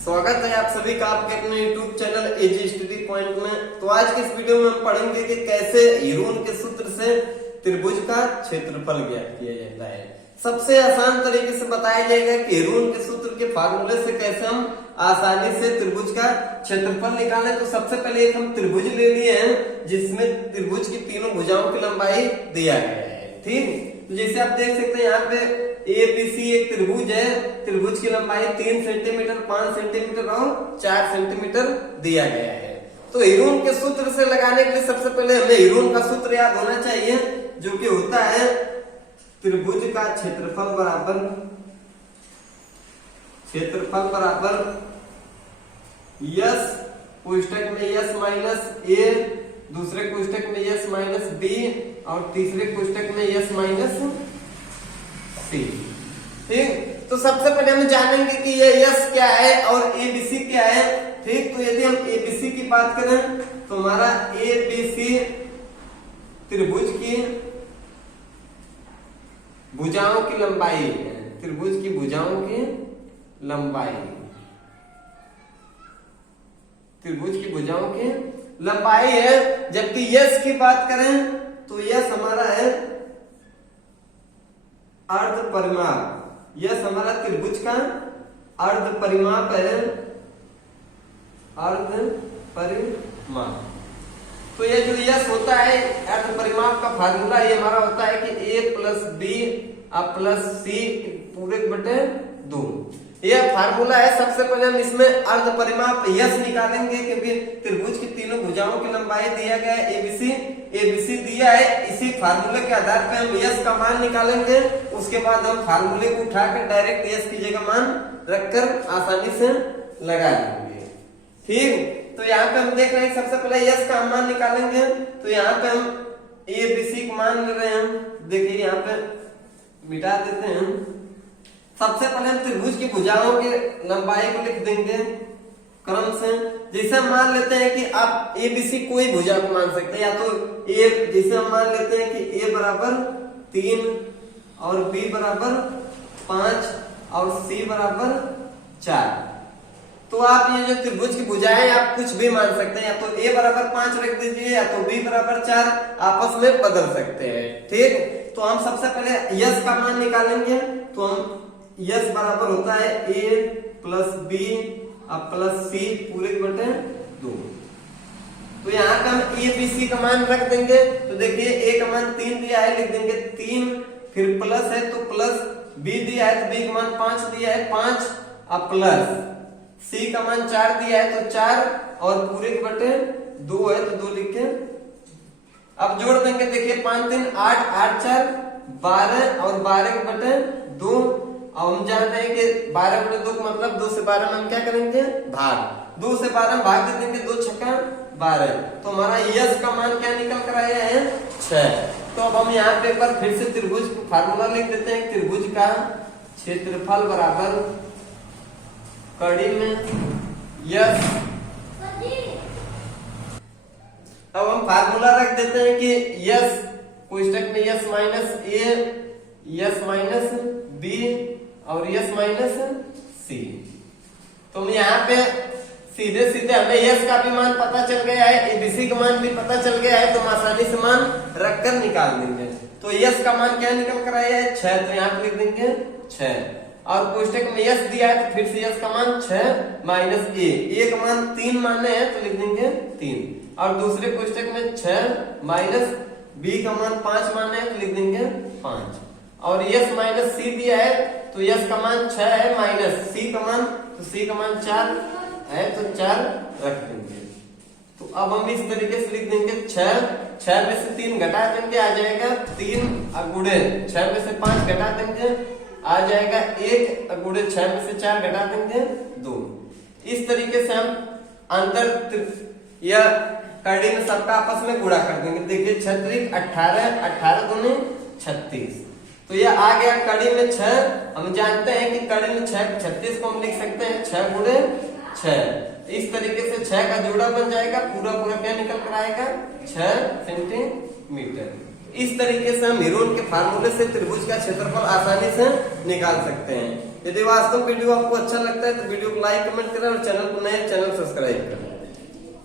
स्वागत है आप सभी का आपके अपने YouTube चैनल एजी स्टडी पॉइंट में। तो आज के इस वीडियो में हम पढ़ेंगे कि कैसे हीरोन के सूत्र से त्रिभुज का क्षेत्रफल ज्ञात किया जाता है। सबसे आसान तरीके से बताया जाएगा कि हीरोन के सूत्र के फार्मूले से कैसे हम आसानी से त्रिभुज का क्षेत्रफल निकालें। तो सबसे पहले एक हम त्रिभुज ले लिए हैं जिसमें त्रिभुज की तीनों भुजाओं की लंबाई दिया गया है। ठीक, तो जैसे आप देख सकते हैं यहाँ पे ABC एक त्रिभुज है। त्रिभुज की लंबाई 3 सेंटीमीटर, 5 सेंटीमीटर और 4 सेंटीमीटर दिया गया है। तो हीरोन के सूत्र से लगाने के लिए सबसे पहले हमें हीरोन का सूत्र याद होना चाहिए, जो कि होता है त्रिभुज का क्षेत्रफल बराबर यस कोष्टक में यस माइनस ए, दूसरे कोष्टक में यस माइनस बी और तीसरे कोष्टक में यस माइनस सी। ठीक, तो सबसे पहले हम जानेंगे कि ये यस क्या है और एबीसी क्या है। ठीक, तो यदि हम एबीसी की बात करें तो हमारा एबीसी त्रिभुज की भुजाओं की लंबाई है। त्रिभुज की भुजाओं की लंबाई, त्रिभुज की भुजाओं की लंबाई है। जबकि यस की बात करें तो यस हमारा है अर्ध परिमाप। यस हमारा त्रिभुज का अर्ध परिमाप है, अर्ध परिमाप। तो ये जो यस होता है अर्ध परिमाप का फार्मूला ये हमारा होता है कि a प्लस बी प्लस सी पूरे बटे 2। यह फार्मूला है। सबसे पहले हम इसमें अर्ध परिमाप यस निकालेंगे क्योंकि त्रिभुज की तीनों भुजाओं की लंबाई दिया गया है एबीसी दिया है। इसी फार्मूले के आधार पे हम यस का मान निकालेंगे। उसके बाद हम फार्मूले को उठाकर डायरेक्ट यस की जगह मान रखकर आसानी से लगा लेंगे। ठीक, तो यहाँ पे हम देख रहे हैं सबसे पहले यस का मान निकालेंगे। तो यहाँ पे हम एबीसी का मान ले रहे हैं। देखिए यहाँ पे मिटा देते हैं। सबसे पहले हम त्रिभुज की भुजाओं की लंबाई को लिख देंगे क्रम से। जैसे हम मान लेते हैं कि आप एबीसी कोई भुजा को मान सकते हैं, या तो ए, जैसे हम मान लेते हैं कि ए बराबर 3 और बी बराबर 5 और सी बराबर 4। तो आप ये जो त्रिभुज की भुजाएं आप कुछ भी मान सकते हैं, या तो ए बराबर 5 रख दीजिए या तो बी बराबर 4, आपस में बदल सकते हैं। ठीक, तो हम सबसे पहले यस का मान निकालेंगे। तो हम यस बराबर होता है a प्लस बी प्लस सी पूरे बटे 2। तो यहाँ का हम ए बी सी का मान रख देंगे। तो देखिए a का मान 3 दिया है, लिख देंगे 3, फिर प्लस है तो प्लस, b दिया है तो b का मान 5 दिया है 5 प्लस c का मान 4 दिया है तो 4 और पूरे बटे 2 है तो 2 लिख के अब जोड़ देंगे। देखिए 5 3 8, 8 4 12 और 12 के बटे 2। और हम जानते हैं कि 12 बटे 2 का मतलब 2 से 12 में हम क्या करेंगे भाग। 2 से 12 में भाग दे देंगे, 2 छक्का 12। तो हमारा यस का मान क्या निकल कर आया है 6। तो अब हम यहाँ पे एक बार फिर से त्रिभुज फार्मूला लिख देते हैं। त्रिभुज का क्षेत्रफल बराबर कड़ी में यस। अब हम फार्मूला रख देते हैं कि यस कोष्टक में यस माइनस ए, यस माइनस बी और यस माइनस सी। तो यहाँ पे सीधे सीधे हमें यस का भी मान पता चल गया है, एबीसी का मान भी पता चल गया है। तो हम आसानी से मान रखकर निकाल देंगे। तो यस का मान क्या निकल कर आया है 6। तो यहाँ पे लिख देंगे 6 और कोष्टक में यस दिया है तो फिर से यस का मान 6 माइनस ए का मान 3 माने हैं तो लिख देंगे 3 और दूसरे कोष्टक में 6 माइनस बी का मान 5 माने हैं तो लिख देंगे 5 और यस माइनस सी दिया है तो यस का मान 6 है माइनस सी का मान, तो सी का मान 4 है तो 4 रख देंगे। तो अब हम इस तरीके से लिख देंगे 6 में से 3 घटा देंगे आ जाएगा 3 गुणे 6 में से 5 घटा देंगे आ जाएगा 1 गुणे 6 में से 4 घटा देंगे 2। इस तरीके से हम अंतर या कड़ी में सबका आपस में गुणा कर देंगे। देखिए 6 18, 18 दूनी 36। तो ये आ गया कड़ी में 6। हम जानते हैं कि कड़ी में 6 36 को हम लिख सकते हैं 6 गुणे 6। इस तरीके से 6 का जोड़ा बन जाएगा, पूरा पूरा क्या निकल कर आएगा 6 सेंटीमीटर। इस तरीके से हम हेरोन के फार्मूले से त्रिभुज का क्षेत्रफल आसानी से निकाल सकते हैं। यदि वास्तव वीडियो आपको अच्छा लगता है तो वीडियो को लाइक कमेंट करें और चैनल को नए चैनल सब्सक्राइब करें।